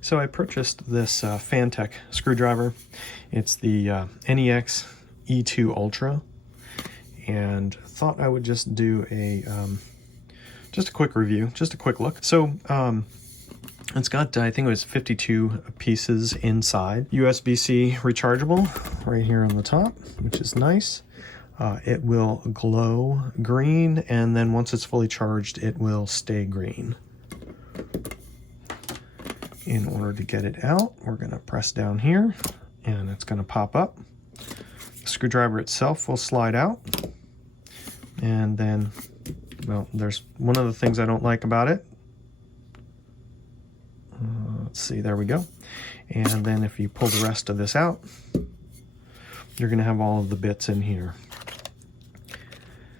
So I purchased this Fanttik screwdriver. It's the NEX E2 Ultra, and thought I would just do a just a quick review, just a quick look. So it's got, I think it was 52 pieces inside. USB-C rechargeable right here on the top, which is nice. It will glow green, and then once it's fully charged, it will stay green. In order to get it out, we're going to press down here, and it's going to pop up. The screwdriver itself will slide out, and then, well, there's one of the things I don't like about it. Let's see, there we go. And then if you pull the rest of this out, you're going to have all of the bits in here.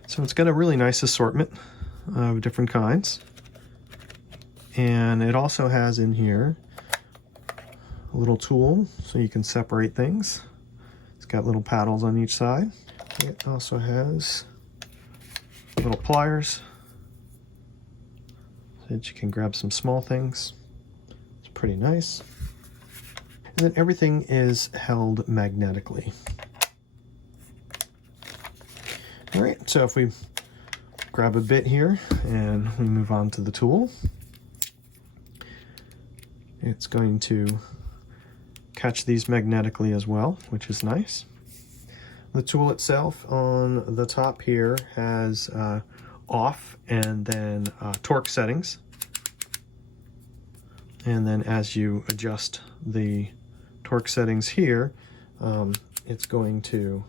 So it's got a really nice assortment of different kinds. And it also has in here a little tool so you can separate things. It's got little paddles on each side. It also has little pliers so that you can grab some small things. It's pretty nice. And then everything is held magnetically. All right, so if we grab a bit here and we move on to the tool, it's going to catch these magnetically as well, which is nice. The tool itself on the top here has off and then torque settings. And then as you adjust the torque settings here, it's going to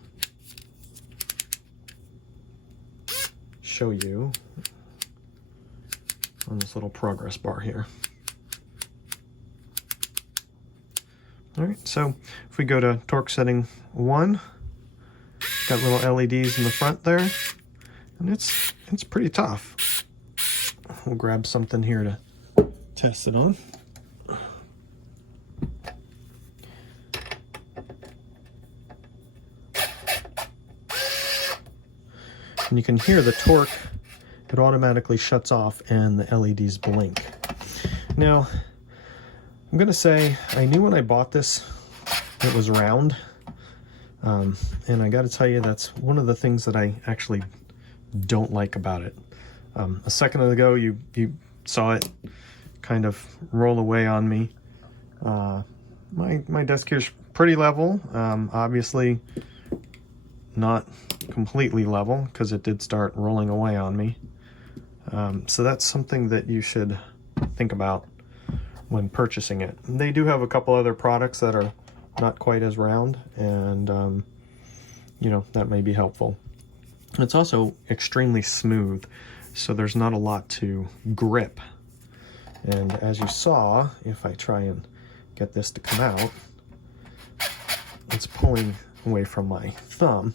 show you on this little progress bar here. All right, so if we go to torque setting 1, got little LEDs in the front there, and it's pretty tough. We'll grab something here to test it on. And you can hear the torque, it automatically shuts off and the LEDs blink. Now, I'm gonna say, I knew when I bought this, it was round. And I gotta tell you, that's one of the things that I actually don't like about it. A second ago, you saw it kind of roll away on me. My desk here's pretty level, obviously not completely level because it did start rolling away on me. So that's something that you should think about when purchasing it. And they do have a couple other products that are not quite as round, and you know, that may be helpful. It's also extremely smooth, so there's not a lot to grip. And as you saw, if I try and get this to come out, it's pulling away from my thumb.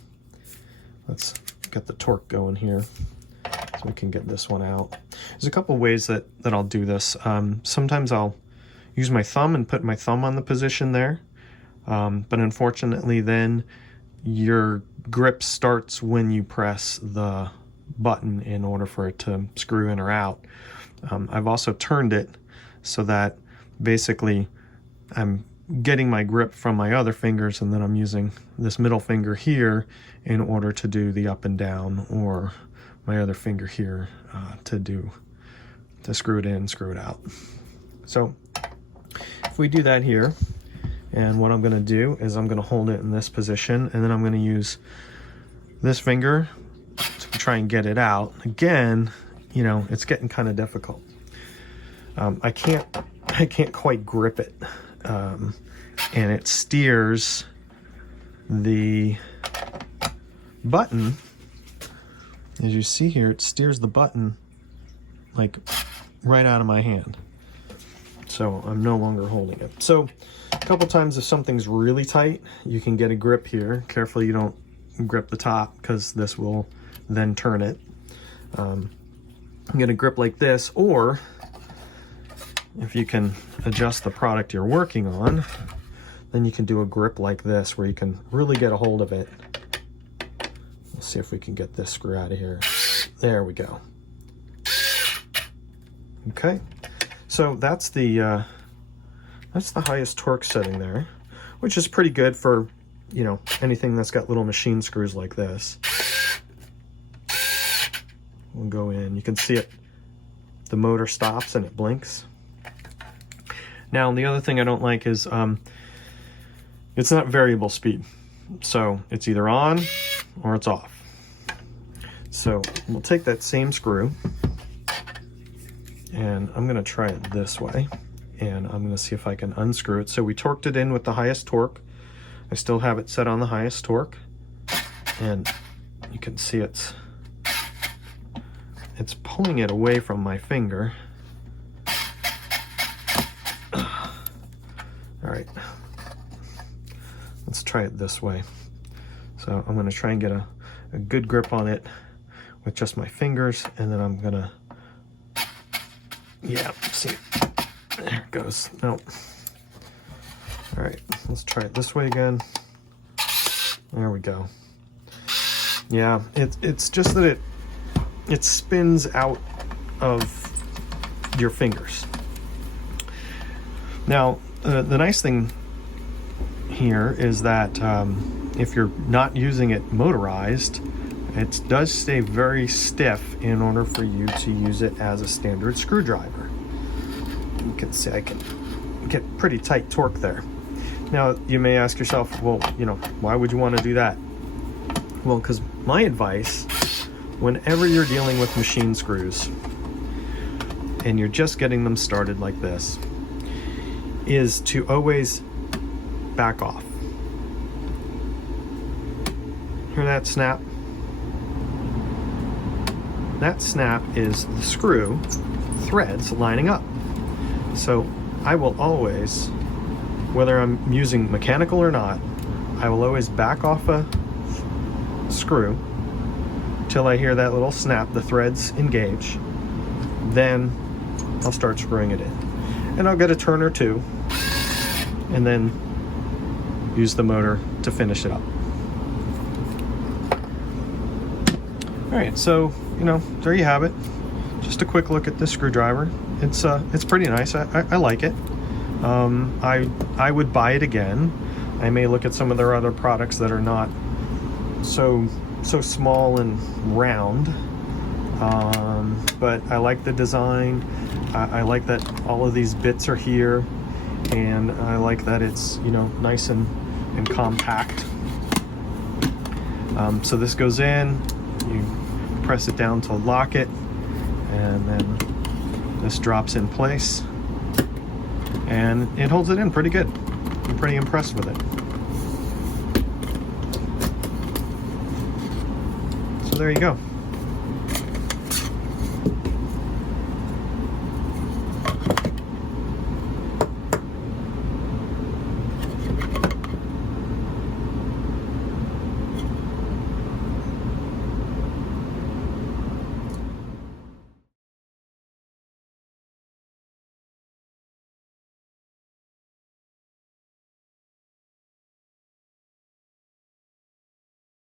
Let's get the torque going here so we can get this one out. There's a couple ways that I'll do this. Sometimes I'll use my thumb and put my thumb on the position there, but unfortunately then your grip starts when you press the button in order for it to screw in or out. I've also turned it so that basically I'm getting my grip from my other fingers, and then I'm using this middle finger here in order to do the up and down, or my other finger here to screw it in, screw it out. So if we do that here, and what I'm going to do is I'm going to hold it in this position, and then I'm going to use this finger to try and get it out. Again, you know, it's getting kind of difficult. I can't quite grip it, and it steers the button. As you see here, it steers the button like right out of my hand. So I'm no longer holding it. So a couple times if something's really tight, you can get a grip here. Carefully you don't grip the top because this will then turn it. Get a grip like this, or if you can adjust the product you're working on, then you can do a grip like this where you can really get a hold of it. Let's see if we can get this screw out of here. There we go. Okay, so that's the That's the highest torque setting there, which is pretty good for, you know, anything that's got little machine screws like this. We'll go in, you can see it, the motor stops and it blinks. Now, the other thing I don't like is it's not variable speed. So it's either on or it's off. So we'll take that same screw and I'm gonna try it this way. And I'm gonna see if I can unscrew it. So we torqued it in with the highest torque. I still have it set on the highest torque. And you can see it's pulling it away from my finger. All right, let's try it this way. So I'm gonna try and get a good grip on it with just my fingers, and then I'm gonna, yeah, see, there it goes. Nope. All right, let's try it this way again. There we go. Yeah, it's just that it spins out of your fingers. Now, the nice thing here is that if you're not using it motorized, it does stay very stiff in order for you to use it as a standard screwdriver. You can see I can get pretty tight torque there. Now, you may ask yourself, well, you know, why would you want to do that? Well, because my advice, whenever you're dealing with machine screws and you're just getting them started like this, is to always back off. Hear that snap? That snap is the screw threads lining up. So I will always, whether I'm using mechanical or not, I will always back off a screw till I hear that little snap, the threads engage. Then I'll start screwing it in. And I'll get a turn or two and then use the motor to finish it up. All right, so, you know, there you have it. Just a quick look at this screwdriver. It's pretty nice. I like it. I would buy it again. I may look at some of their other products that are not so small and round. But I like the design. I like that all of these bits are here, and I like that it's, you know, nice and compact. So this goes in, you press it down to lock it, and then this drops in place, and it holds it in pretty good. I'm pretty impressed with it. So there you go.